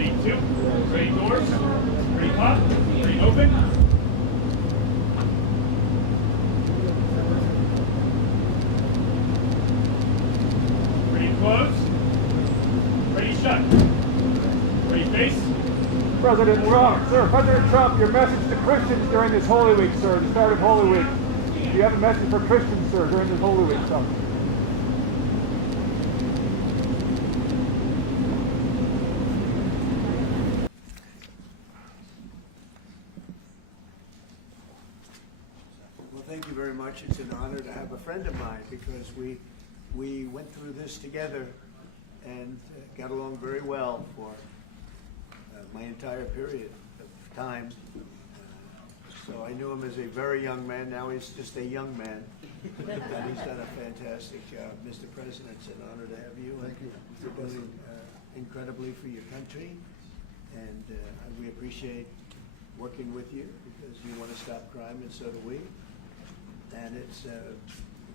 Ready, two. Ready, doors. Ready, pop. Ready, open. Ready, close. Ready, shut. Ready, face. President Trump, your message to Christians during this Holy Week, sir, the start of Holy Week. Do you have a message for Christians, sir, during this Holy Week, sir? Well, thank you very much. It's an honor to have a friend of mine because we went through this together and got along very well for my entire period of time. So I knew him as a very young man. Now he's just a young man. And he's done a fantastic job. Mr. President, it's an honor to have you. Thank you. You're doing incredibly for your country. And we appreciate working with you because you want to stop crime, and so do we. And it's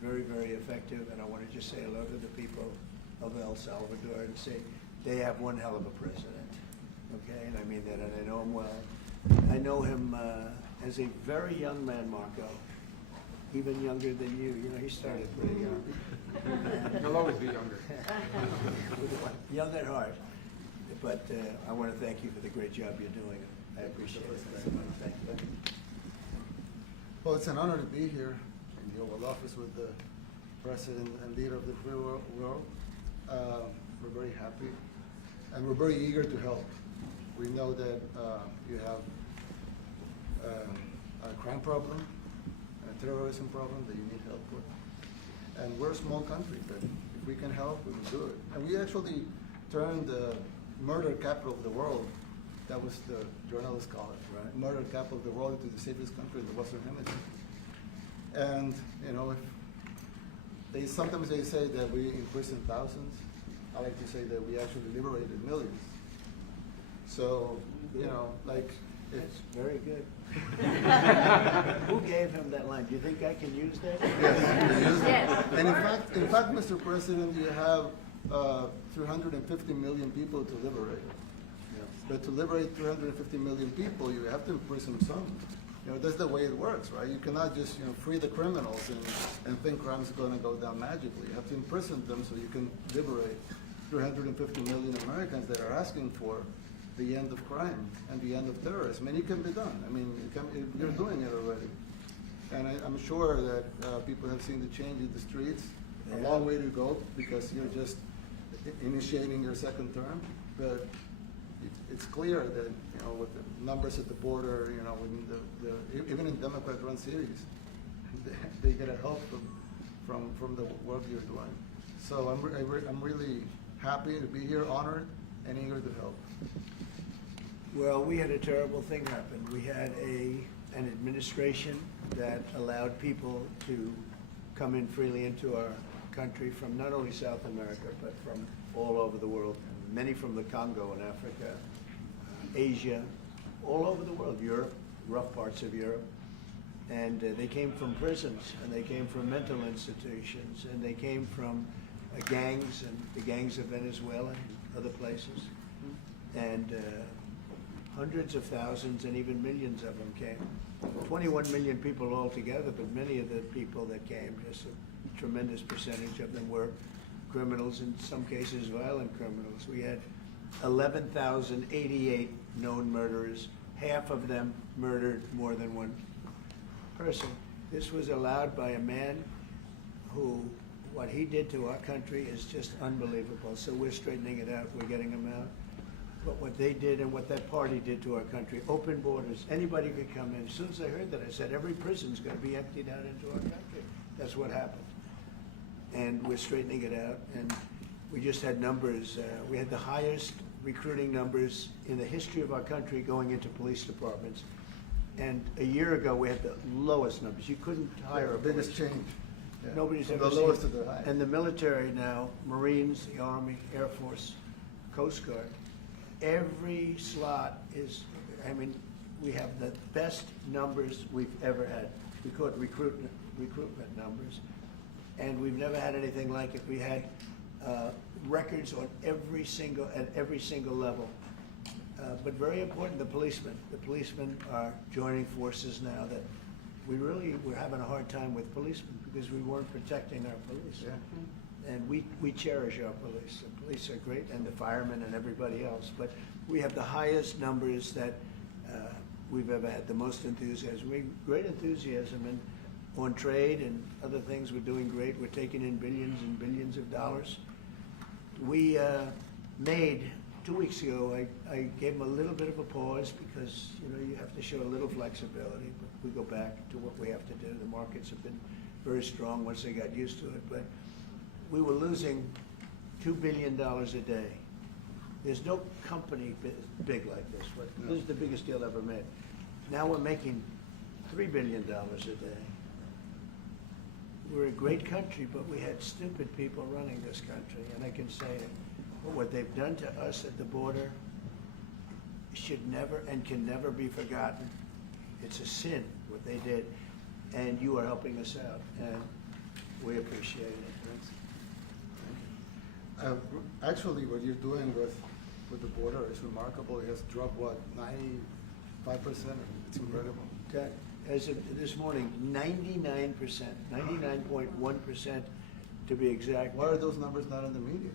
very, very effective. And I want to just say hello to the people of El Salvador and say they have one hell of a president. Okay, and I mean that, and I know him well. I know him as a very young man, Marco, even younger than you. You know, he started pretty young. He'll always be younger. Young at heart. But I want to thank you for the great job you're doing. I appreciate it very much. Thank you. Well, it's an honor to be here in the Oval Office with the President and leader of the free world. We're very happy, and we're very eager to help. We know that you have a crime problem, a terrorism problem that you need help with. And we're a small country, but if we can help, we will do it. And we actually turned the murder capital of the world, that was the journalists call it, right? Murder capital of the world, into the safest country in the Western Hemisphere. And, you know, sometimes they say that we imprison thousands. I like to say that we actually liberated millions. So, you know, like, That's very good. Who gave him that line? Do you think I can use that? Yes. And in fact, Mr. President, you have 350 million people to liberate. Yes. But to liberate 350 million people, you have to imprison some. You know, that's the way it works, right? You cannot just, you know, free the criminals and think crime's going to go down magically. You have to imprison them so you can liberate 350 million Americans that are asking for the end of crime and the end of terrorism. And it can be done. I mean, you're doing it already. And I'm sure that people have seen the change in the streets. A long way to go because you're just initiating your second term. But it's clear that, you know, with the numbers at the border, you know, even in Democrat-run cities, they get a help from the work you're doing. So I'm really happy to be here, honored, and eager to help. Well, we had a terrible thing happen. We had an administration that allowed people to come in freely into our country from not only South America, but from all over the world. Many from the Congo in Africa, Asia, all over the world, Europe, rough parts of Europe. And they came from prisons, and they came from mental institutions, and they came from gangs, and the gangs of Venezuela and other places. And hundreds of thousands and even millions of them came. 21 million people altogether, but many of the people that came, just a tremendous percentage of them were criminals, in some cases violent criminals. We had 11,088 known murderers. Half of them murdered more than one person. This was allowed by a man who, what he did to our country is just unbelievable. So we're straightening it out, we're getting them out. But what they did and what that party did to our country, open borders, anybody could come in. As soon as I heard that, I said, every prison's gonna be emptied out into our country. That's what happened. And we're straightening it out, and we just had numbers. We had the highest recruiting numbers in the history of our country going into police departments. And a year ago, we had the lowest numbers. You couldn't hire a biggest police. change. Yeah. Nobody's From ever the seen. lowest to the highest. And the military now, Marines, the Army, Air Force, Coast Guard, every slot is, I mean, we have the best numbers we've ever had. We call it recruitment numbers. And we've never had anything like it. We had records on at every single level. But very important, the policemen. The policemen are joining forces now that we're having a hard time with policemen because we weren't protecting our police. Yeah. And we cherish our police. The police are great, and the firemen and everybody else. But we have the highest numbers that we've ever had, the most enthusiasm. Great enthusiasm on trade and other things. We're doing great. We're taking in billions and billions of dollars. We made 2 weeks ago, I gave them a little bit of a pause because, you have to show a little flexibility, but we go back to what we have to do. The markets have been very strong once they got used to it, but we were losing $2 billion a day. There's no company big like this. This is the biggest deal ever made. Now we're making $3 billion a day. We're a great country, but we had stupid people running this country, and I can say it. What they've done to us at the border should never and can never be forgotten. It's a sin, what they did, and you are helping us out, and we appreciate it. Actually, what you're doing with the border is remarkable. It has dropped, 95%? It's incredible. As of this morning, 99%, 99.1% to be exact. Why are those numbers not in the media?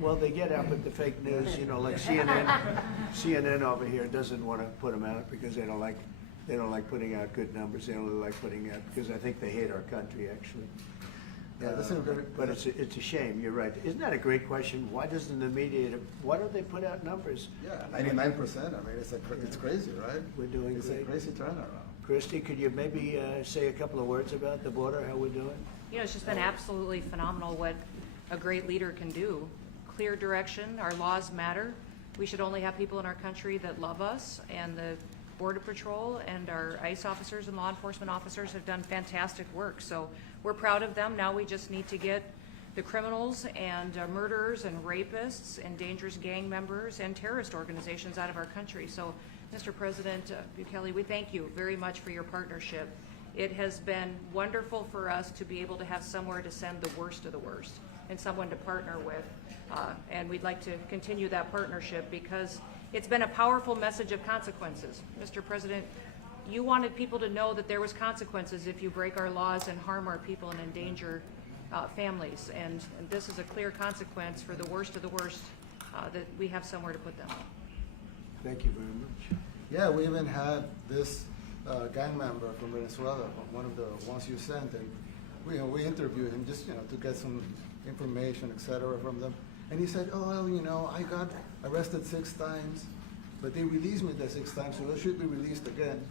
Well, they get out with the fake news, like CNN. CNN over here doesn't want to put them out because they don't like putting out good numbers. They only like putting out because I think they hate our country, actually. Yeah, but it's a shame. You're right. Isn't that a great question? Why doesn't the media? Why don't they put out numbers? Yeah, 99%. I mean, it's crazy, right? We're doing It's great. a crazy turnaround. Christy, could you maybe say a couple of words about the border? How we're doing? It's just been absolutely phenomenal what a great leader can do. Clear direction. Our laws matter. We should only have people in our country that love us, and the Border Patrol and our ICE officers and law enforcement officers have done fantastic work. So we're proud of them. Now we just need to get the criminals and murderers and rapists and dangerous gang members and terrorist organizations out of our country. So, Mr. President Bukele, we thank you very much for your partnership. It has been wonderful for us to be able to have somewhere to send the worst of the worst and someone to partner with. And we'd like to continue that partnership because it's been a powerful message of consequences. Mr. President, you wanted people to know that there was consequences if you break our laws and harm our people and endanger families. And this is a clear consequence for the worst of the worst, that we have somewhere to put them. Thank you very much. Yeah, we even had this gang member from Venezuela, one of the ones you sent, and we interviewed him just to get some information, etc. from them. And he said, I got arrested 6 times, but they released me the 6 times, so I should be released again.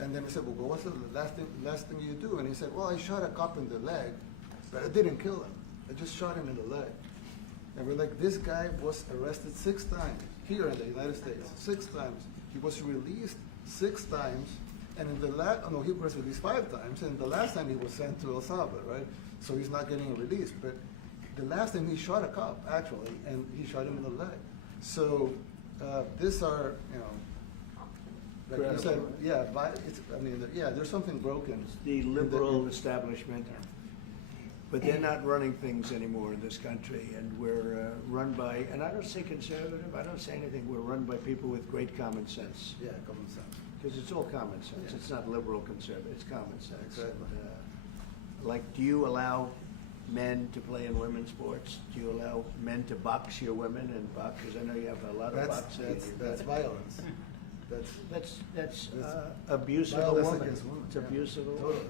And then we said, well, what's the last thing you do? And he said, well, I shot a cop in the leg, but I didn't kill him. I just shot him in the leg. And we're like, this guy was arrested 6 times here in the United States, 6 times. He was released 6 times, and in the he was released 5 times, and the last time he was sent to El Salvador, right? So he's not getting released. But the last time he shot a cop, actually, and he shot him in the leg. So these are, like you said, there's something broken. It's the liberal establishment. But they're not running things anymore in this country, and we're run by, and I don't say conservative, I don't say anything, we're run by people with great common sense. Yeah, common sense. Because it's all common sense. It's not liberal conservative, it's common sense. Exactly. And, do you allow men to play in women's sports? Do you allow men to box your women and box? Because I know you have a lot of boxing. That's violence. That's abuse of a violence woman. against women. It's abuse of a woman. Totally.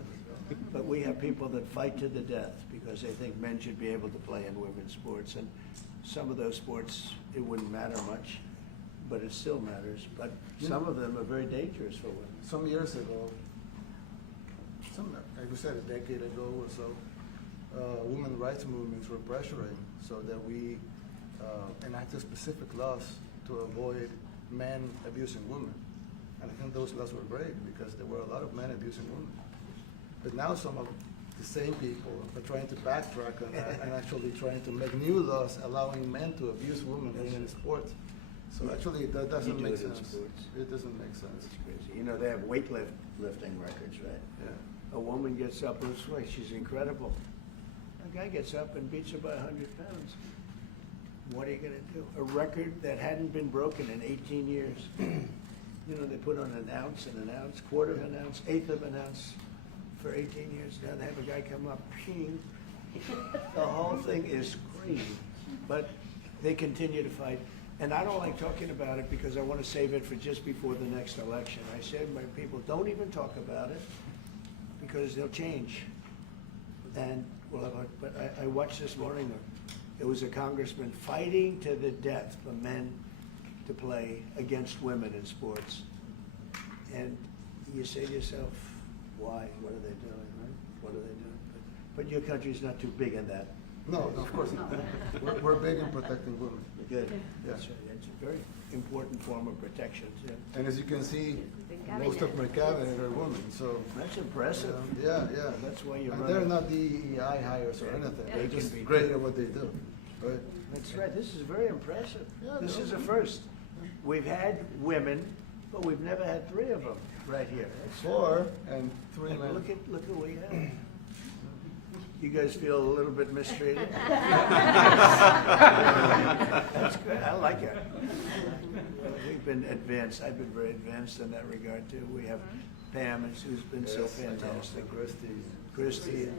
But we have people that fight to the death because they think men should be able to play in women's sports. And some of those sports, it wouldn't matter much, but it still matters. But some of them are very dangerous for women. Some years ago, like you said, a decade ago or so, women rights movements were pressuring so that we enacted specific laws to avoid men abusing women. And I think those laws were great because there were a lot of men abusing women. But now some of the same people are trying to backtrack on that and actually trying to make new laws allowing men to abuse women in sports. So actually, that doesn't make sense. It doesn't make sense. It's crazy. They have weightlifting records, right? Yeah. A woman gets up this way, she's incredible. A guy gets up and beats her by 100 pounds. What are you gonna do? A record that hadn't been broken in 18 years. You know, they put on an ounce, quarter of an ounce, eighth of an ounce for 18 years. Now they have a guy come up, ping. The whole thing is crazy. But they continue to fight. And I don't like talking about it because I want to save it for just before the next election. I said, my people, don't even talk about it because they'll change. And we'll have but I watched this morning, there was a congressman fighting to the death for men to play against women in sports. And you say to yourself, why? What are they doing, right? What are they doing? But your country's not too big in that. No, of course not. We're big in protecting women. Good. Yeah. That's right. It's a very important form of protection, too. And as you can see, most of my cabinet are women, so. That's impressive. Yeah. That's why you're And running. they're not DEI hires or anything. They They're can just be great good. at what they do, right? That's right. This is very impressive. Yeah, This no. is a first. We've had women, but we've never had 3 of them right here. That's 4 and 3 And men. look at what we have. You guys feel a little bit mistreated? That's good. I like it. We've been advanced. I've been very advanced in that regard too. We have Pam, who's been so Yes, I know. fantastic. And Christy,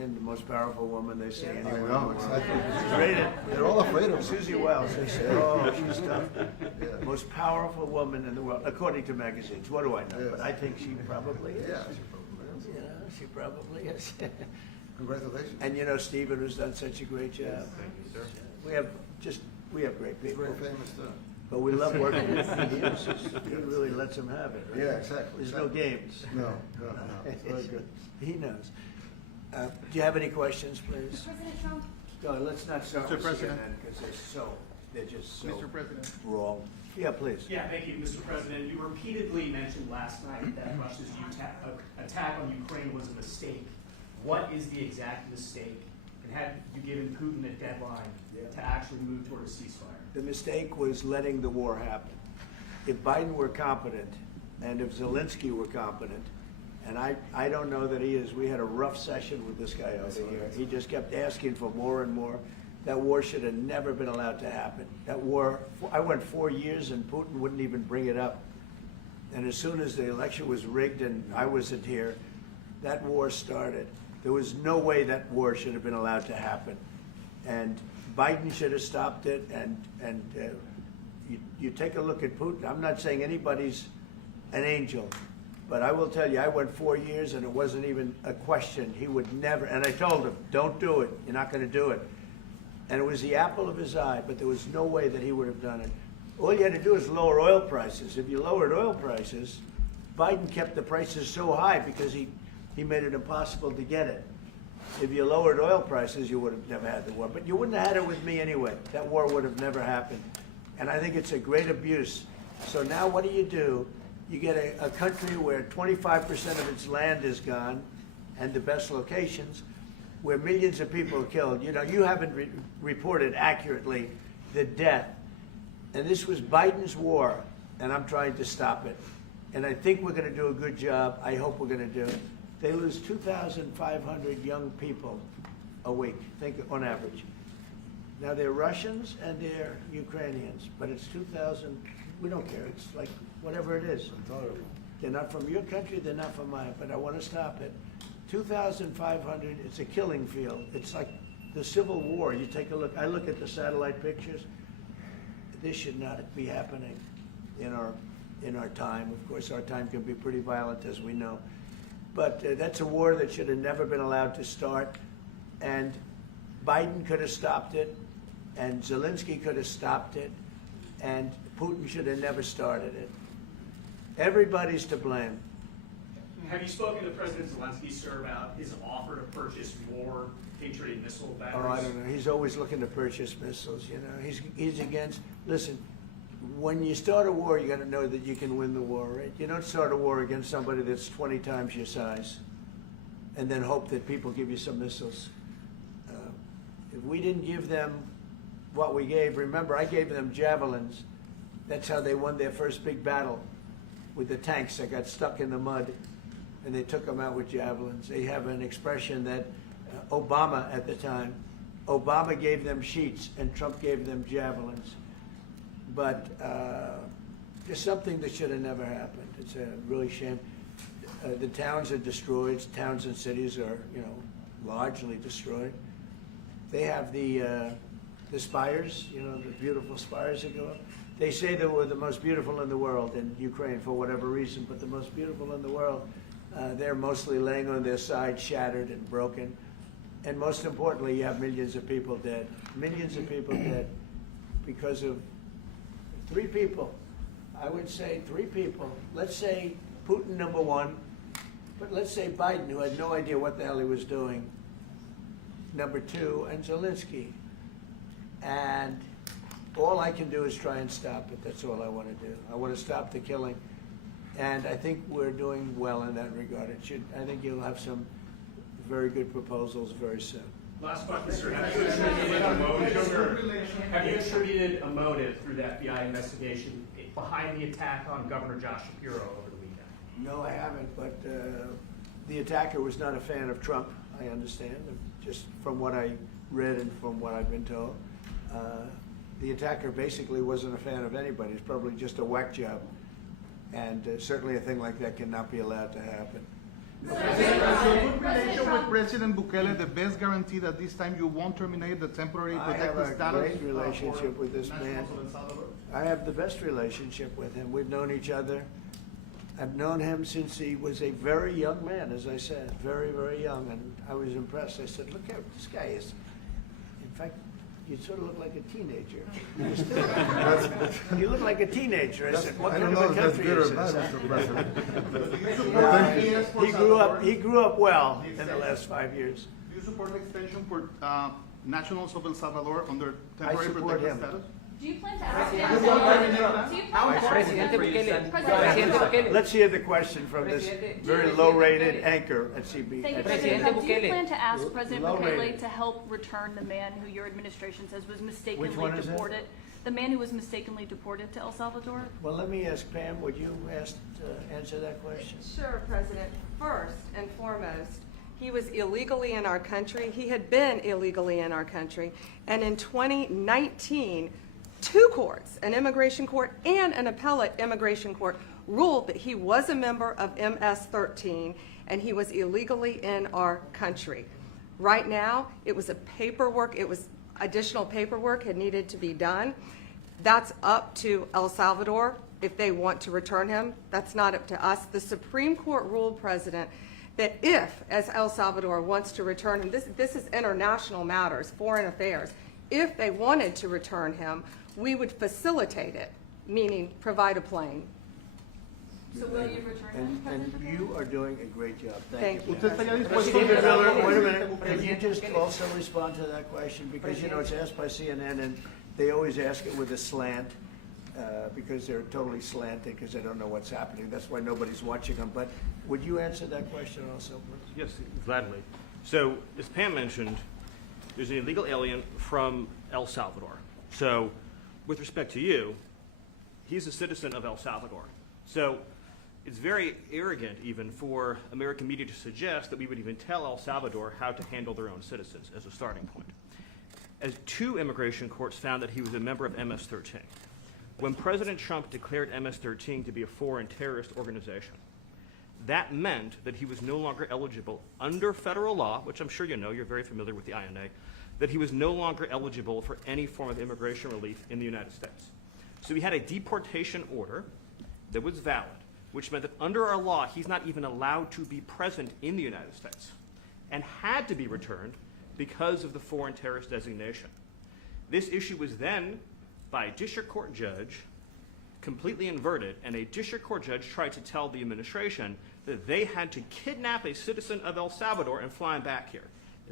and the most powerful woman they see I anywhere. know, exactly. She's rated. They're all afraid of her. Susie Wells, they say, oh, she's tough. Yeah. Most powerful woman in the world, according to magazines. What do I know? Yes. But I think she probably is. Yeah, she probably is. You know, she probably is. Congratulations. And you know, Stephen, who's done such a great job. We have great people. Very famous too. But we love working with him. He really lets them have it. Right? Yeah, exactly. There's no games. No. It's very good. He knows. Do you have any questions, please? President Trump, No, let's not start Mr. with President. CNN because they're just so Mr. President. wrong. Yeah, please. Yeah, thank you, Mr. President. You repeatedly mentioned last night that Russia's attack on Ukraine was a mistake. What is the exact mistake? And have you given Putin a deadline to actually move toward a ceasefire? The mistake was letting the war happen. If Biden were competent, and if Zelensky were competent, and I don't know that he is. We had a rough session with this guy over here. He just kept asking for more and more. That war should have never been allowed to happen. That war, I went 4 years and Putin wouldn't even bring it up. And as soon as the election was rigged and I wasn't here, that war started. There was no way that war should have been allowed to happen. And Biden should have stopped it. And you take a look at Putin. I'm not saying anybody's an angel. But I will tell you, I went 4 years and it wasn't even a question. He would never, and I told him, don't do it. You're not going to do it. And it was the apple of his eye, but there was no way that he would have done it. All you had to do is lower oil prices. If you lowered oil prices, Biden kept the prices so high because he made it impossible to get it. If you lowered oil prices, you would have never had the war. But you wouldn't have had it with me anyway. That war would have never happened. And I think it's a great abuse. So now what do? You get a country where 25% of its land is gone, and the best locations, where millions of people are killed. You know, you haven't reported accurately the death. And this was Biden's war, and I'm trying to stop it. And I think we're going to do a good job. I hope we're going to do it. They lose 2,500 young people a week, think on average. Now they're Russians and they're Ukrainians, but it's 2,000. We don't care. It's like whatever it is. Intolerable. They're not from your country. They're not from mine. But I want to stop it. 2,500. It's a killing field. It's like the Civil War. You take a look. I look at the satellite pictures. This should not be happening in our time. Of course, our time can be pretty violent, as we know. But that's a war that should have never been allowed to start. And Biden could have stopped it, and Zelensky could have stopped it, and Putin should have never started it. Everybody's to blame. Have you spoken to President Zelensky, sir, about his offer to purchase more Patriot missile batteries? Oh, I don't know. He's always looking to purchase missiles, you know. He's against, listen, when you start a war, you got to know that you can win the war, right? You don't start a war against somebody that's 20 times your size and then hope that people give you some missiles. If we didn't give them what we gave, remember, I gave them javelins. That's how they won their first big battle with the tanks that got stuck in the mud, and they took them out with javelins. They have an expression that Obama at the time Obama gave them sheets and Trump gave them javelins. But there's something that should have never happened. It's a really shame. The towns are destroyed. Towns and cities are, largely destroyed. They have the spires, the beautiful spires that go up. They say they were the most beautiful in the world in Ukraine for whatever reason, but the most beautiful in the world, they're mostly laying on their side, shattered and broken. And most importantly, you have millions of people dead. Millions of people dead because of 3 people. I would say 3 people. Let's say Putin, number 1, but let's say Biden, who had no idea what the hell he was doing, number 2, and Zelensky. And all I can do is try and stop it. That's all I want to do. I want to stop the killing. And I think we're doing well in that regard. I think you'll have some very good proposals very soon. Last question, sir. Have you attributed a motive through the FBI investigation behind the attack on Governor Josh Shapiro over the weekend? No, I haven't, but the attacker was not a fan of Trump, I understand, just from what I read and from what I've been told. The attacker basically wasn't a fan of anybody. It's probably just a whack job. And certainly a thing like that cannot be allowed to happen. Is your good relation with President Bukele the best guarantee that this time you won't terminate the temporary I have protected a status? great relationship with this man. I have the best relationship with him. We've known each other. I've known him since he was a very young man, as I said, very, very young. And I was impressed. I said, look how this guy is. In fact, you sort of look like a teenager. You look like a teenager. I said, what kind of a country is this? He grew up well in the last 5 years. Do you support an extension for nationals of El Salvador under I temporary support protected him. status? Do you plan to ask President Let's hear the question from this very low-rated anchor at CB. Thank you, President. Do you plan to ask President Bukele to help return the man who your administration says was mistakenly Which one is it? deported? The man who was mistakenly deported to El Salvador? Well, let me ask Pam, would you answer that question? Sure, President. First and foremost, he was illegally in our country. He had been illegally in our country. And in 2019, 2 courts, an immigration court and an appellate immigration court, ruled that he was a member of MS-13 and he was illegally in our country. Right now, it was additional paperwork had needed to be done. That's up to El Salvador if they want to return him. That's not up to us. The Supreme Court ruled, President, that if, as El Salvador wants to return him, this is international matters, foreign affairs, if they wanted to return him, we would facilitate it, meaning provide a plane. So will you return him, And President you are doing a great job. Thank you. you. Stephen Miller, wait a minute. Can you just also respond to that question? Because, it's asked by CNN, and they always ask it with a slant, because they're totally slanted, because they don't know what's happening. That's why nobody's watching them. But would you answer that question also, please? Yes, gladly. So, as Pam mentioned, there's an illegal alien from El Salvador. So, with respect to you, he's a citizen of El Salvador. So, it's very arrogant even for American media to suggest that we would even tell El Salvador how to handle their own citizens as a starting point. As 2 immigration courts found that he was a member of MS-13. When President Trump declared MS-13 to be a foreign terrorist organization, that meant that he was no longer eligible under federal law, which I'm sure you know, you're very familiar with the INA, that he was no longer eligible for any form of immigration relief in the United States. So he had a deportation order that was valid, which meant that under our law, he's not even allowed to be present in the United States and had to be returned because of the foreign terrorist designation. This issue was then, by a district court judge, completely inverted, and a district court judge tried to tell the administration that they had to kidnap a citizen of El Salvador and fly him back here.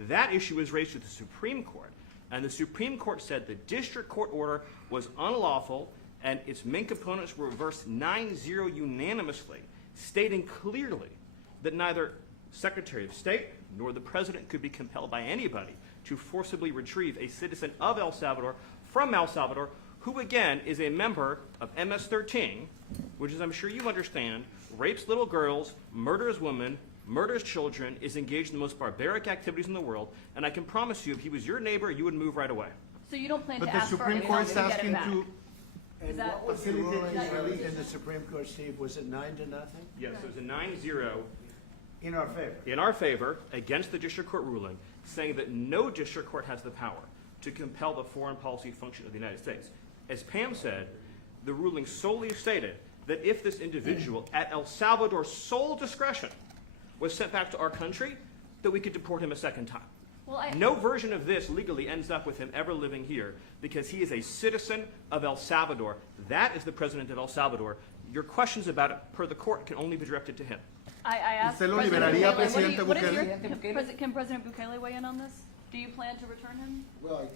That issue was raised to the Supreme Court, and the Supreme Court said the district court order was unlawful, and its main components were reversed 9-0 unanimously, stating clearly that neither Secretary of State nor the President could be compelled by anybody to forcibly retrieve a citizen of El Salvador from El Salvador, who again is a member of MS-13, which, as I'm sure you understand, rapes little girls, murders women, murders children, is engaged in the most barbaric activities in the world, and I can promise you, if he was your neighbor, you would move right away. So you don't plan But to the ask for Supreme any Court's help to get him asking back? to, And that- what was the ruling that your in the Supreme Court, Steve? Was it 9-0? Yes, it was a 9-0 In our favor? in our favor against the district court ruling, saying that no district court has the power to compel the foreign policy function of the United States. As Pam said, the ruling solely stated that if this individual, at El Salvador's sole discretion, was sent back to our country, that we could deport him a second time. Well, No version of this legally ends up with him ever living here because he is a citizen of El Salvador. That is the president of El Salvador. Your questions about it, per the court, can only be directed to him. I asked ¿Usted lo President liberaría, Bukele, Presidente what is Bukele? can President Bukele weigh in on this? Do you plan to return him? Well,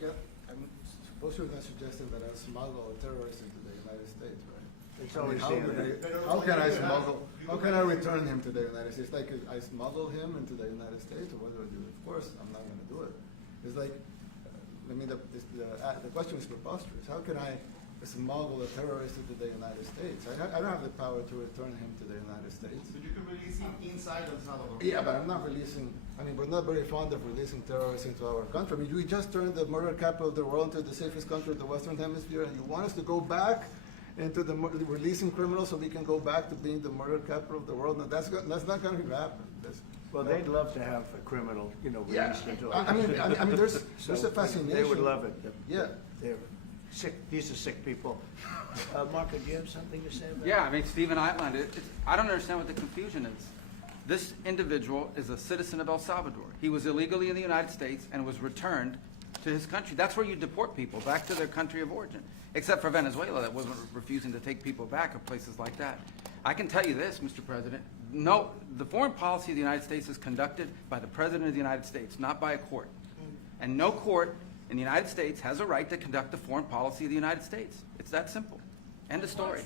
I'm supposed you're not suggesting that I smuggle a terrorist into the United States, right? It's always How can I smuggle, how can I return him to the United States? Like, I smuggle him into the United States, or what do I do? Of course, I'm not gonna do it. It's like, the question is preposterous. How can I smuggle a terrorist into the United States? I don't have the power to return him to the United States. so you can release him inside El Salvador. Yeah, but I'm not releasing, we're not very fond of releasing terrorists into our country. We just turned the murder capital of the world into the safest country of the Western Hemisphere, and you want us to go back into releasing criminals so we can go back to being the murder capital of the world? No, that's not going to happen. Well, they'd love to have a criminal, Yeah, released into I mean, there's So a fascination. They would love it. Yeah. They're sick, these are sick people. Marco, do you have something to say about that? Yeah, I mean, Stephen outlined it. I don't understand what the confusion is. This individual is a citizen of El Salvador. He was illegally in the United States and was returned to his country. That's where you deport people, back to their country of origin, except for Venezuela that wasn't refusing to take people back, or places like that. I can tell you this, Mr. President, no, the foreign policy of the United States is conducted by the President of the United States, not by a court. And no court in the United States has a right to conduct the foreign policy of the United States. It's that simple. End of story.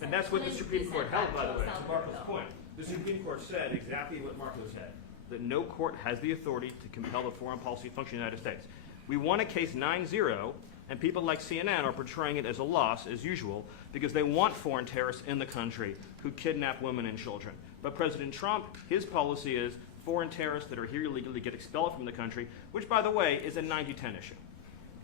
And that's what the Supreme Court held, by the way, to Marco's point. The Supreme Court said exactly what Marco said, that no court has the authority to compel the foreign policy function of the United States. We won a case 9-0, and people like CNN are portraying it as a loss, as usual, because they want foreign terrorists in the country who kidnap women and children. But President Trump, his policy is foreign terrorists that are here illegally get expelled from the country, which, by the way, is a 90-10 issue.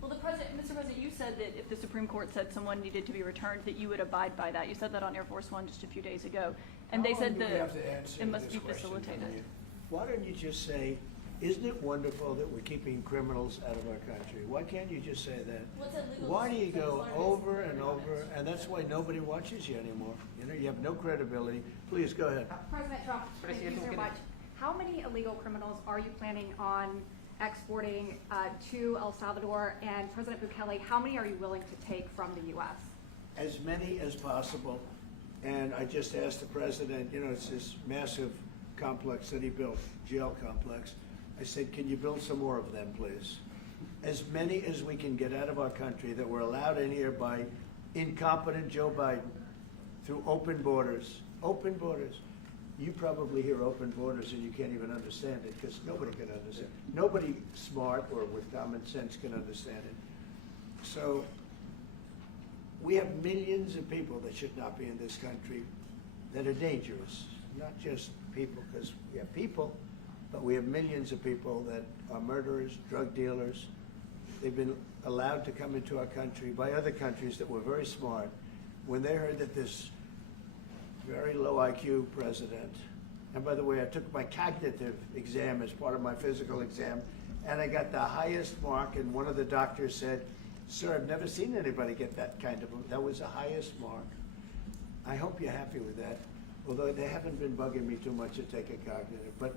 Well, Mr. President, you said that if the Supreme Court said someone needed to be returned, that you would abide by that. You said that on Air Force One just a few days ago, and they said that it must be facilitated. Why don't you just say, isn't it wonderful that we're keeping criminals out of our country? Why can't you just say that? Why do you go over and over, and that's why nobody watches you anymore? You have no credibility. Please, go ahead. President Trump, thank you so much. How many illegal criminals are you planning on exporting to El Salvador? And President Bukele, how many are you willing to take from the U.S.? As many as possible. And I just asked the president, it's this massive complex that he built, jail complex. I said, can you build some more of them, please? As many as we can get out of our country that were allowed in here by incompetent Joe Biden through open borders. Open borders. You probably hear open borders and you can't even understand it because nobody can understand. Nobody smart or with common sense can understand it. So we have millions of people that should not be in this country that are dangerous. Not just people, because we have people, but we have millions of people that are murderers, drug dealers. They've been allowed to come into our country by other countries that were very smart. When they heard that this very low IQ president, and by the way, I took my cognitive exam as part of my physical exam, and I got the highest mark, and one of the doctors said, sir, I've never seen anybody get that kind of, that was the highest mark. I hope you're happy with that, although they haven't been bugging me too much to take a cognitive, but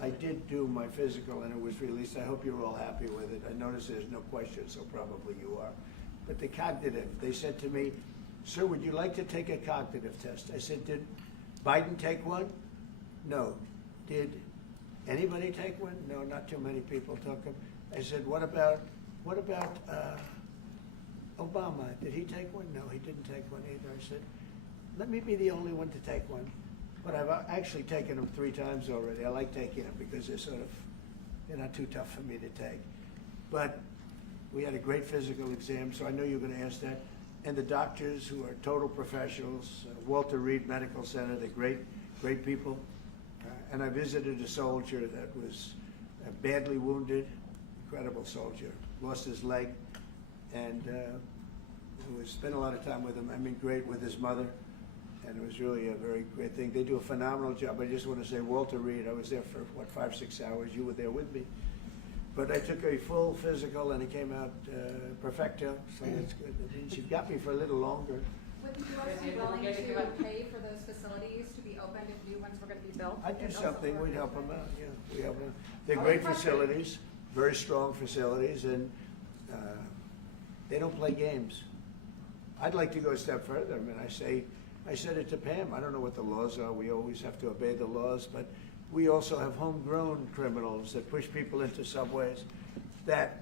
I did do my physical and it was released. I hope you're all happy with it. I noticed there's no question, so probably you are. But the cognitive, they said to me, sir, would you like to take a cognitive test? I said, did Biden take one? No. Did anybody take one? No, not too many people took them. I said, what about Obama? Did he take one? No, he didn't take one either. I said, let me be the only one to take one. But I've actually taken them 3 times already. I like taking them because they're not too tough for me to take. But we had a great physical exam, so I know you're going to ask that. And the doctors who are total professionals, Walter Reed Medical Center, they're great people. and I visited a soldier that was badly wounded, incredible soldier, lost his leg, and spent a lot of time with him. I mean, great with his mother, and it was really a very great thing. They do a phenomenal job. I just want to say, Walter Reed, I was there for, 5-6 hours. You were there with me. But I took a full physical, and it came out perfecto, so that's good. That means you've got me for a little longer. Would the U.S. be willing to pay for those facilities to be opened if new ones were going to be built? I'd do something, we'd help them out, yeah. We help them. They're great facilities, very strong facilities, and they don't play games. I'd like to go a step further. I mean, I said it to Pam, I don't know what the laws are. We always have to obey the laws, but we also have homegrown criminals that push people into subways, that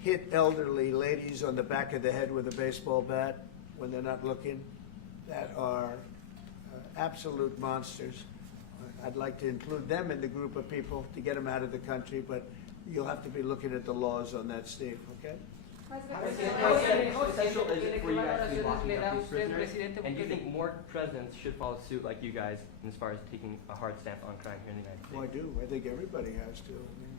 hit elderly ladies on the back of the head with a baseball bat when they're not looking, that are absolute monsters. I'd like to include them in the group of people to get them out of the country, but you'll have to be looking at the laws on that, Steve, okay? How essential is it for you guys to be locking up these prisoners? And do you think more presidents should follow suit like you guys as far as taking a hard stance on crime here in the United States? Well, I do. I think everybody has to. I mean,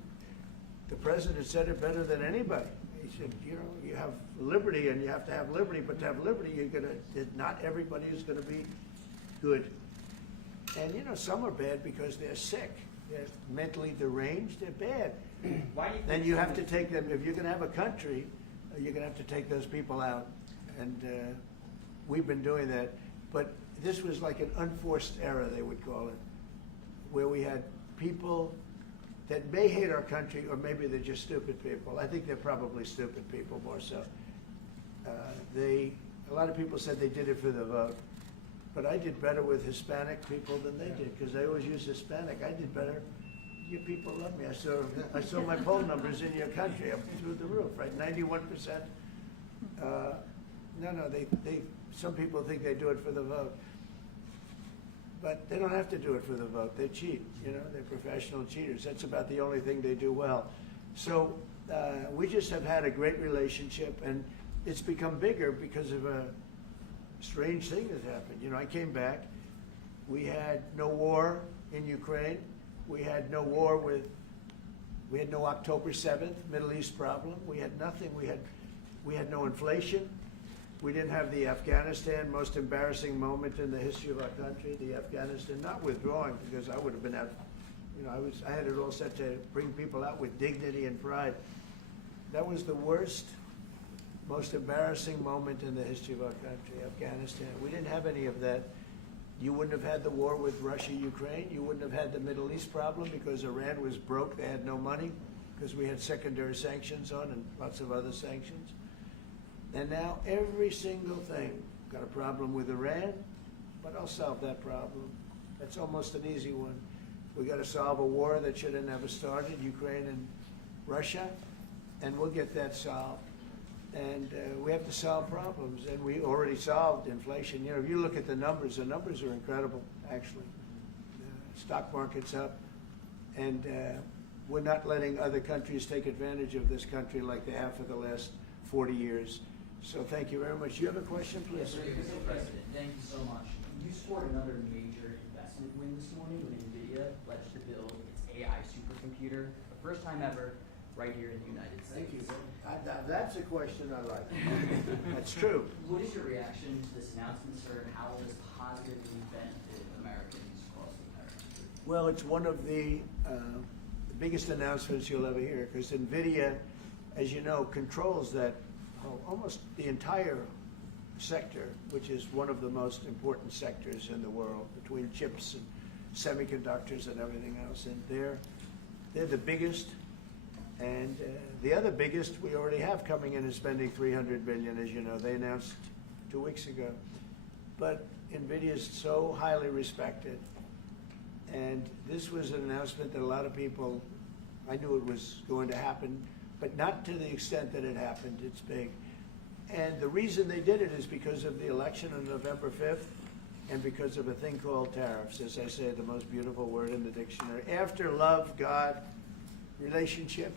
the president said it better than anybody. He said, you know, you have liberty and you have to have liberty, but to have liberty, not everybody is gonna be good. And you know, some are bad because they're sick. They're mentally deranged, they're bad. Why do you think Then you have to take them, if you're gonna have a country, you're gonna have to take those people out. And we've been doing that. But this was like an unforced error, they would call it, where we had people that may hate our country, or maybe they're just stupid people. I think they're probably stupid people more so. A lot of people said they did it for the vote, but I did better with Hispanic people than they did, because they always use Hispanic. I did better. You people love me. I saw my poll numbers in your country. I'm through the roof, right? 91%. Some people think they do it for the vote. But they don't have to do it for the vote. They cheat, you know, they're professional cheaters. That's about the only thing they do well. So we just have had a great relationship, and it's become bigger because of a strange thing that happened. You know, I came back, we had no war in Ukraine, we had no October 7th Middle East problem, we had nothing, we had no inflation. We didn't have the Afghanistan, most embarrassing moment in the history of our country, the Afghanistan, not withdrawing, because I would have been out, you know, I had it all set to bring people out with dignity and pride. That was the worst, most embarrassing moment in the history of our country, Afghanistan. We didn't have any of that. You wouldn't have had the war with Russia, Ukraine. You wouldn't have had the Middle East problem because Iran was broke, they had no money, because we had secondary sanctions on and lots of other sanctions. And now every single thing, got a problem with Iran, but I'll solve that problem. That's almost an easy one. We got to solve a war that should have never started, Ukraine and Russia, and we'll get that solved. And we have to solve problems, and we already solved inflation. You know, if you look at the numbers are incredible, actually. Stock market's up, and we're not letting other countries take advantage of this country like they have for the last 40 years. So thank you very much. You have a question, please? Yes, Mr. President, thank you so much. You scored another major investment win this morning when NVIDIA pledged to build its AI supercomputer, the first time ever, right here in the United States. Thank you. That's a question I like. That's true. What is your reaction to this announcement, sir, and how will this positively benefit Americans across America? Well, it's one of the biggest announcements you'll ever hear, because NVIDIA, as you know, controls that almost the entire sector, which is one of the most important sectors in the world, between chips and semiconductors and everything else. And they're the biggest. And the other biggest we already have coming in is spending $300 billion, as you know. They announced 2 weeks ago. But NVIDIA is so highly respected. And this was an announcement that a lot of people, I knew it was going to happen, but not to the extent that it happened. It's big. And the reason they did it is because of the election on November 5th and because of a thing called tariffs. As I say, the most beautiful word in the dictionary. After love, God, relationship.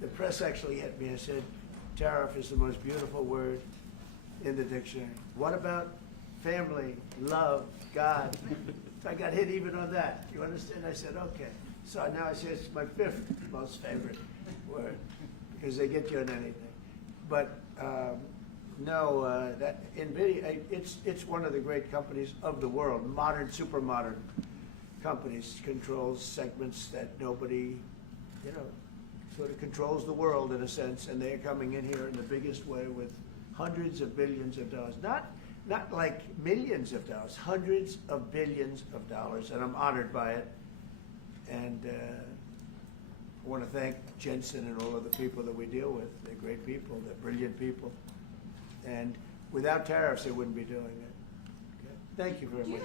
The press actually hit me and said, tariff is the most beautiful word in the dictionary. What about family, love, God. I got hit even on that. You understand? I said, okay. So now I say it's my 5th most favorite word because they get you on anything. But no, that NVIDIA, it's one of the great companies of the world. Modern, super modern companies, controls segments that nobody, sort of controls the world in a sense, and they're coming in here in the biggest way with hundreds of billions of dollars. Not like millions of dollars, hundreds of billions of dollars, and I'm honored by it. And I want to thank Jensen and all of the people that we deal with. They're great people, they're brilliant people. And without tariffs, they wouldn't be doing it. Okay. Thank you very much.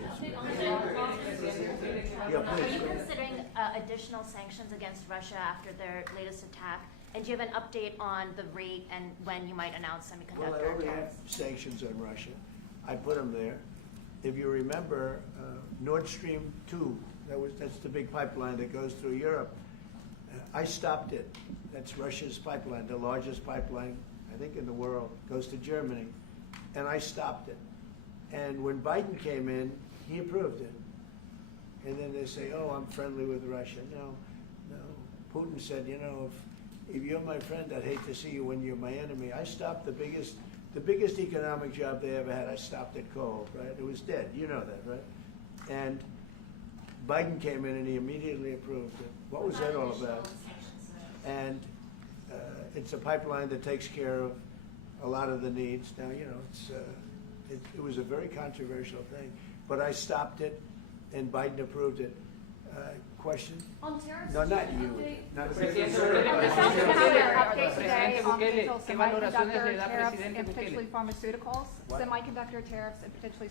Yeah, Are please. you considering additional sanctions against Russia after their latest attack? And do you have an update on the rate and when you might announce Well, I semiconductor already have tariffs? sanctions on Russia. I put them there. If you remember, Nord Stream 2, that's the big pipeline that goes through Europe. I stopped it. That's Russia's pipeline, the largest pipeline, I think, in the world. Goes to Germany. And I stopped it. And when Biden came in, he approved it. And then they say, oh, I'm friendly with Russia. No. Putin said, if you're my friend, I'd hate to see you when you're my enemy. I stopped the biggest economic job they ever had. I stopped it cold, right? It was dead. You know that, right? And Biden came in and he immediately approved it. What was that all about? And it's a pipeline that takes care of a lot of the needs. Now, it was a very controversial thing, but I stopped it and Biden approved it. Question? On tariffs? No, not you. Not President update today on potential semiconductor tariffs and potentially pharmaceuticals. What? Semiconductor tariffs and potentially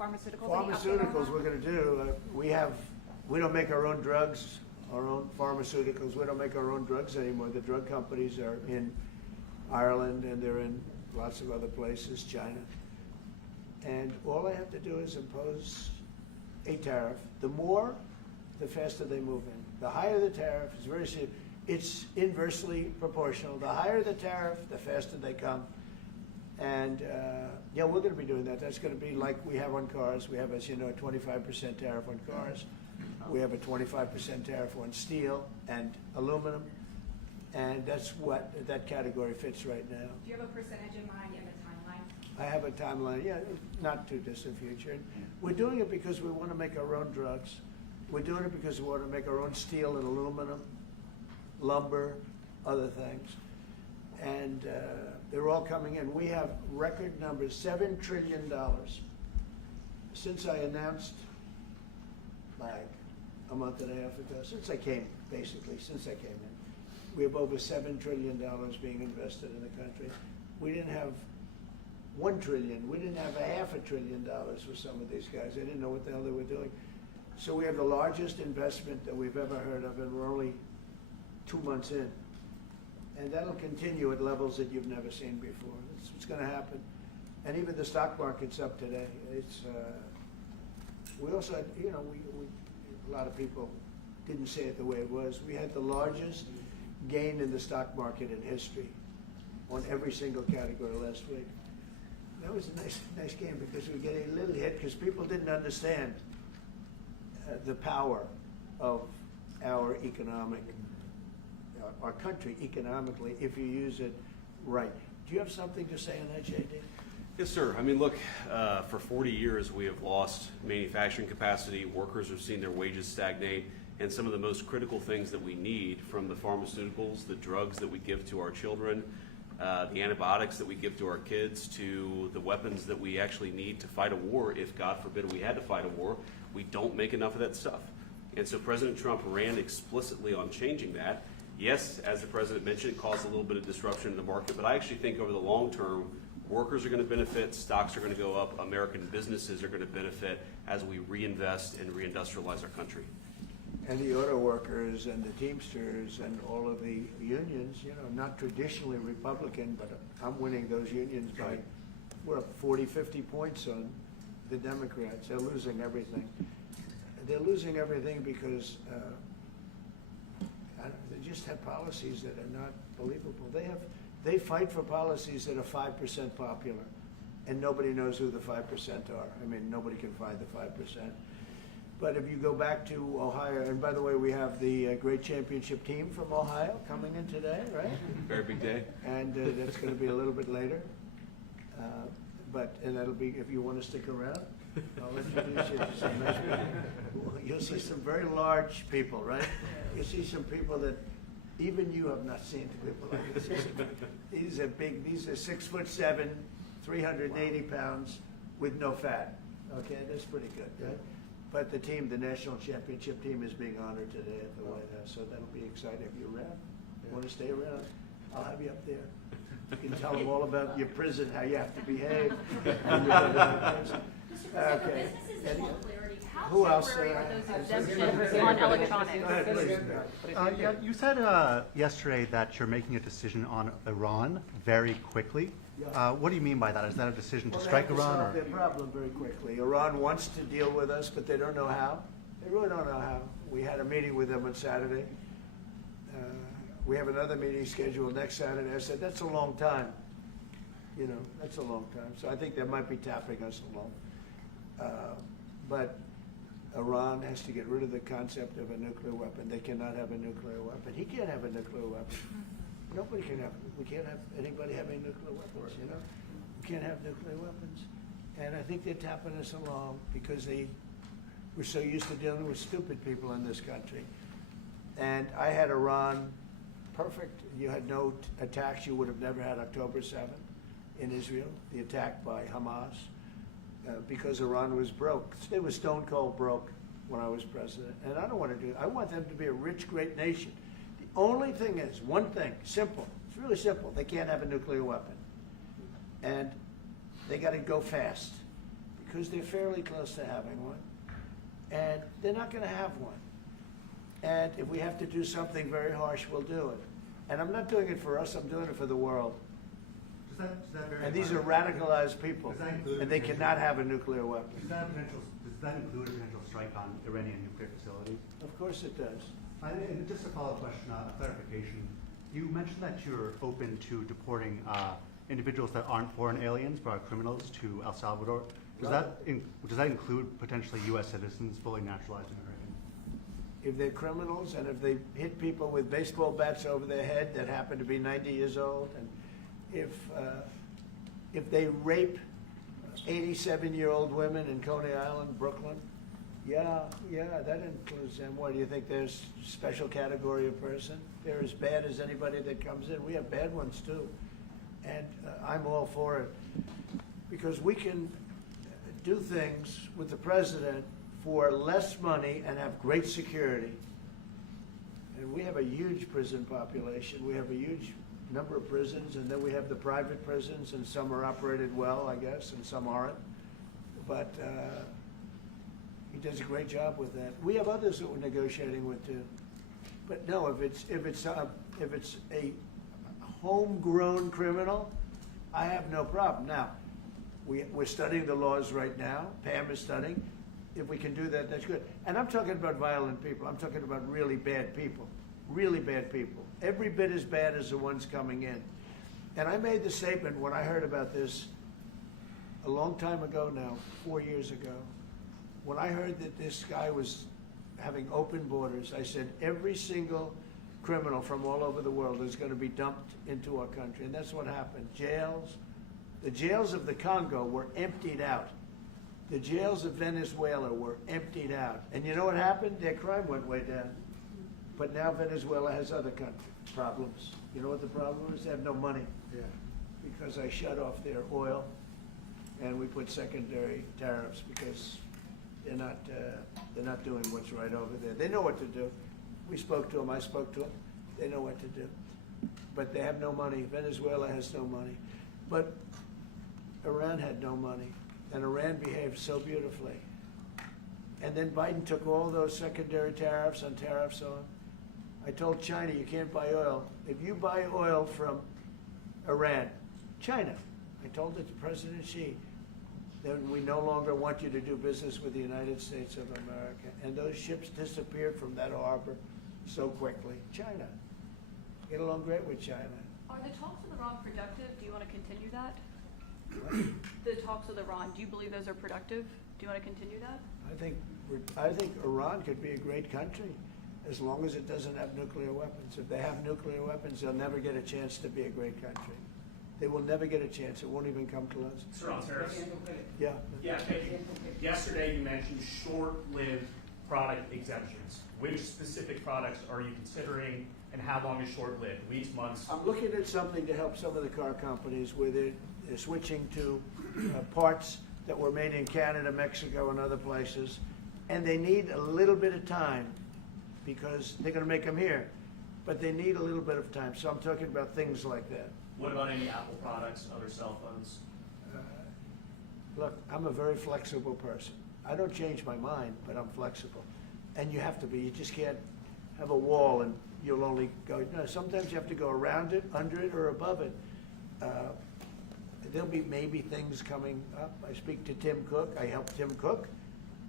pharmaceuticals. Pharmaceuticals we're going to do. We don't make our own drugs, our own pharmaceuticals. We don't make our own drugs anymore. The drug companies are in Ireland and they're in lots of other places, China. And all I have to do is impose a tariff. The more, the faster they move in. The higher the tariff, it's very simple. It's inversely proportional. The higher the tariff, the faster they come. And we're going to be doing that. That's going to be like we have on cars. We have, as you know, a 25% tariff on cars. We have a 25% tariff on steel and aluminum. And that's what that category fits right now. Do you have a percentage in mind and a timeline? I have a timeline, not too distant future. And we're doing it because we want to make our own drugs. We're doing it because we want to make our own steel and aluminum, lumber, other things. And they're all coming in. We have record numbers, $7 trillion. Since I announced, like a month and a half ago, since I came in, we have over $7 trillion being invested in the country. We didn't have $1 trillion. We didn't have $500 billion for some of these guys. They didn't know what the hell they were doing. So we have the largest investment that we've ever heard of, and we're only 2 months in. And that'll continue at levels that you've never seen before. That's what's going to happen. And even the stock market's up today. It's we also had, a lot of people didn't say it the way it was. We had the largest gain in the stock market in history on every single category last week. That was a nice game because we get a little hit because people didn't understand the power of our our country economically if you use it right. Do you have something to say on that, JD? Yes, sir. I mean, look, for 40 years we have lost manufacturing capacity. Workers have seen their wages stagnate, and some of the most critical things that we need, from the pharmaceuticals, the drugs that we give to our children, the antibiotics that we give to our kids, to the weapons that we actually need to fight a war, if God forbid we had to fight a war, we don't make enough of that stuff. And so President Trump ran explicitly on changing that. Yes, as the president mentioned, it caused a little bit of disruption in the market, but I actually think over the long term, workers are going to benefit, stocks are going to go up, American businesses are going to benefit as we reinvest and reindustrialize our country. And the auto workers and the Teamsters and all of the unions, not traditionally Republican, but I'm winning those unions by, we're up 40, 50 points on the Democrats. They're losing everything. They're losing everything because they just have policies that are not believable. They fight for policies that are 5% popular, and nobody knows who the 5% are. I mean, nobody can find the 5%. But if you go back to Ohio, and by the way, we have the great championship team from Ohio coming in today, right? Very big day. And that's going to be a little bit later. And that'll be, if you want to stick around, I'll introduce you to some nice people. You'll see some very large people, right? You'll see some people that even you have not seen people like this. These are big, these are 6'7", 380 pounds with no fat. Okay, that's pretty good, right? But the team, the national championship team, is being honored today at the White House, so that'll be exciting. If you're around, you want to stay around, I'll have you up there. You can tell them all about your prison, how you have to behave. Okay. Who else? Are those exemptions on electronics? Go ahead, please. You said yesterday that you're making a decision on Iran very quickly. What do you mean by that? Is that a decision to strike Iran? Solve their problem very quickly. Iran wants to deal with us, but they don't know how. They really don't know how. We had a meeting with them on Saturday. We have another meeting scheduled next Saturday. I said, that's a long time. You know, that's a long time. So I think they might be tapping us along. But Iran has to get rid of the concept of a nuclear weapon. They cannot have a nuclear weapon. He can't have a nuclear weapon. Nobody can have, we can't have anybody having nuclear weapons, you know? We can't have nuclear weapons. And I think they're tapping us along because we're so used to dealing with stupid people in this country. And I had Iran perfect. You had no attacks. You would have never had October 7th in Israel, the attack by Hamas, because Iran was broke. They were stone cold broke when I was president. And I don't want to do it. I want them to be a rich, great nation. The only thing is, one thing, simple. It's really simple. They can't have a nuclear weapon. And they got to go fast because they're fairly close to having one. And they're not going to have one. And if we have to do something very harsh, we'll do it. And I'm not doing it for us, I'm doing it for the world. And these are radicalized people, and they cannot have a nuclear weapon. Does that include a potential strike on Iranian nuclear facilities? Of course it does. And just a follow-up question, a clarification. You mentioned that you're open to deporting individuals that aren't foreign aliens but are criminals to El Salvador. Does that include potentially U.S. citizens, fully naturalized Americans? If they're criminals and if they hit people with baseball bats over their head that happen to be 90 years old, and if they rape 87-year-old women in Coney Island, Brooklyn, yeah, that includes them. What do you think? There's a special category of person? They're as bad as anybody that comes in. We have bad ones too, and I'm all for it because we can do things with the president for less money and have great security. And we have a huge prison population. We have a huge number of prisons, and then we have the private prisons, and some are operated well, I guess, and some aren't. But he does a great job with that. We have others that we're negotiating with too. But no, if it's a homegrown criminal, I have no problem. Now, we're studying the laws right now. Pam is studying. If we can do that, that's good. And I'm talking about violent people. I'm talking about really bad people. Really bad people. Every bit as bad as the ones coming in. And I made the statement when I heard about this a long time ago now, 4 years ago. When I heard that this guy was having open borders, I said every single criminal from all over the world is going to be dumped into our country. And that's what happened. Jails. The jails of the Congo were emptied out. The jails of Venezuela were emptied out. And you know what happened? Their crime went way down. But now Venezuela has other problems. You know what the problem is? They have no money. Yeah. Because I shut off their oil, and we put secondary tariffs because they're not doing what's right over there. They know what to do. We spoke to them. I spoke to them. They know what to do. But they have no money. Venezuela has no money. But Iran had no money. And Iran behaved so beautifully. And then Biden took all those secondary tariffs on. I told China, you can't buy oil. If you buy oil from Iran, China, I told it to President Xi, then we no longer want you to do business with the United States of America. And those ships disappeared from that harbor so quickly. China. Get along great with China. Are the talks with Iran productive? Do you want to continue that? What? The talks with Iran, do you believe those are productive? Do you want to continue that? I think Iran could be a great country as long as it doesn't have nuclear weapons. If they have nuclear weapons, they'll never get a chance to be a great country. They will never get a chance. It won't even come close. Sir, on tariffs. Yeah. Yeah, thank you. Yesterday you mentioned short-lived product exemptions. Which specific products are you considering, and how long is short-lived? Weeks, months? I'm looking at something to help some of the car companies where they're switching to parts that were made in Canada, Mexico, and other places, and they need a little bit of time because they're going to make them here, but they need a little bit of time. So I'm talking about things like that. What about any Apple products, other cell phones? Look, I'm a very flexible person. I don't change my mind, but I'm flexible. And you have to be. You just can't have a wall and you'll only go. No, sometimes you have to go around it, under it, or above it. There'll be maybe things coming up. I speak to Tim Cook. I helped Tim Cook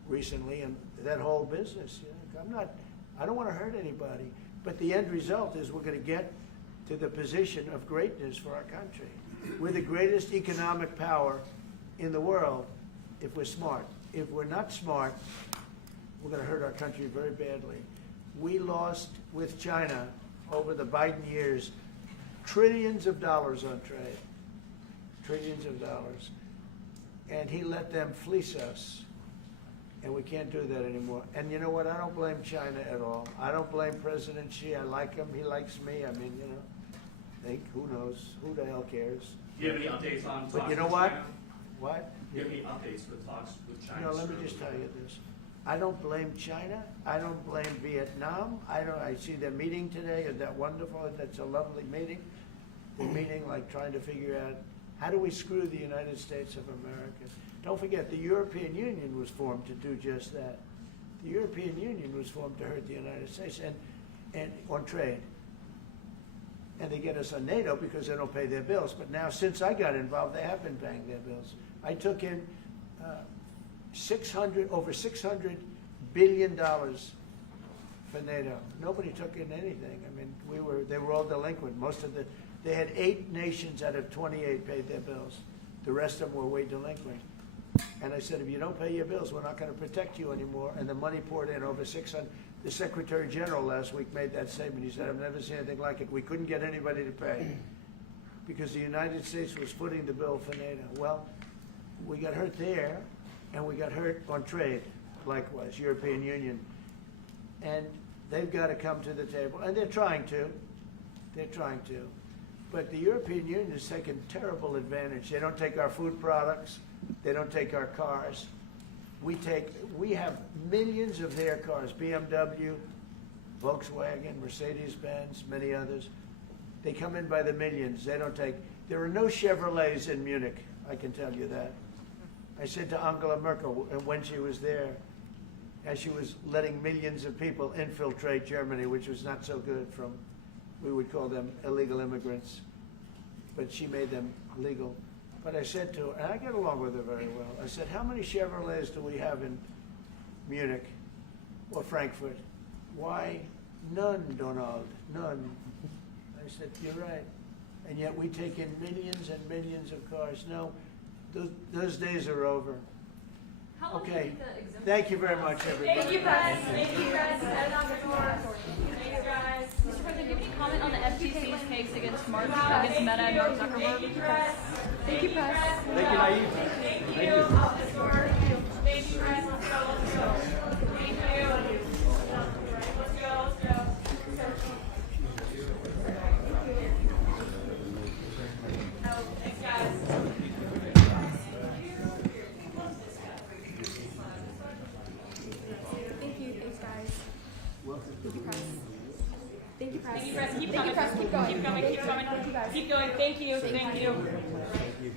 recently, and that whole business. You know, I don't want to hurt anybody, but the end result is we're going to get to the position of greatness for our country. We're the greatest economic power in the world if we're smart. If we're not smart, we're going to hurt our country very badly. We lost with China over the Biden years trillions of dollars on trade. Trillions of dollars. And he let them fleece us. And we can't do that anymore. And you know what? I don't blame China at all. I don't blame President Xi. I like him. He likes me. I mean, you know, who knows? Who the hell cares? Do you have any updates on talks But you know with what? China? What? Do you have any updates for the talks with China? You know, let me just tell you this. I don't blame China. I don't blame Vietnam. I see their meeting today. Is that wonderful? That's a lovely meeting. They're meeting like trying to figure out how do we screw the United States of America. Don't forget, the European Union was formed to do just that. The European Union was formed to hurt the United States and on trade. And they get us on NATO because they don't pay their bills. But now, since I got involved, they have been paying their bills. I took in over $600 billion for NATO. Nobody took in anything. I mean, they were all delinquent. They had 8 nations out of 28 paid their bills. The rest of them were way delinquent. And I said, if you don't pay your bills, we're not going to protect you anymore. And the money poured in over 600. The Secretary General last week made that statement. He said, I've never seen anything like it. We couldn't get anybody to pay because the United States was footing the bill for NATO. Well, we got hurt there, and we got hurt on trade, likewise, European Union. And they've got to come to the table, and they're trying to. They're trying to. But the European Union has taken terrible advantage. They don't take our food products. They don't take our cars. We have millions of their cars, BMW, Volkswagen, Mercedes-Benz, many others. They come in by the millions. They don't take, there are no Chevrolets in Munich, I can tell you that. I said to Angela Merkel when she was there, as she was letting millions of people infiltrate Germany, which was not so good from, we would call them illegal immigrants, but she made them legal. But I said to her, and I get along with her very well, I said, how many Chevrolets do we have in Munich or Frankfurt? Why, none, Donald, none. I said, you're right. And yet we take in millions and millions of cars. No, those days are over. Okay, thank you very much, everybody. Thank you, guys. Thank you, guys. Thank you, guys. Mr. President, do you have any comment on the FTC's case against Meta and Mark Zuckerberg? Thank you, press. Thank you, Nayib. Thank you. Out the door. Thank you, press. Let's go. Let's go. Thank you. Let's go. Let's go. Oh, thanks, guys. Thank you, press. Thank you, press. Keep Thank you, press. Keep going. Keep going. Keep going. Thank you, guys. Keep going. Thank you. Thank you. Thank you.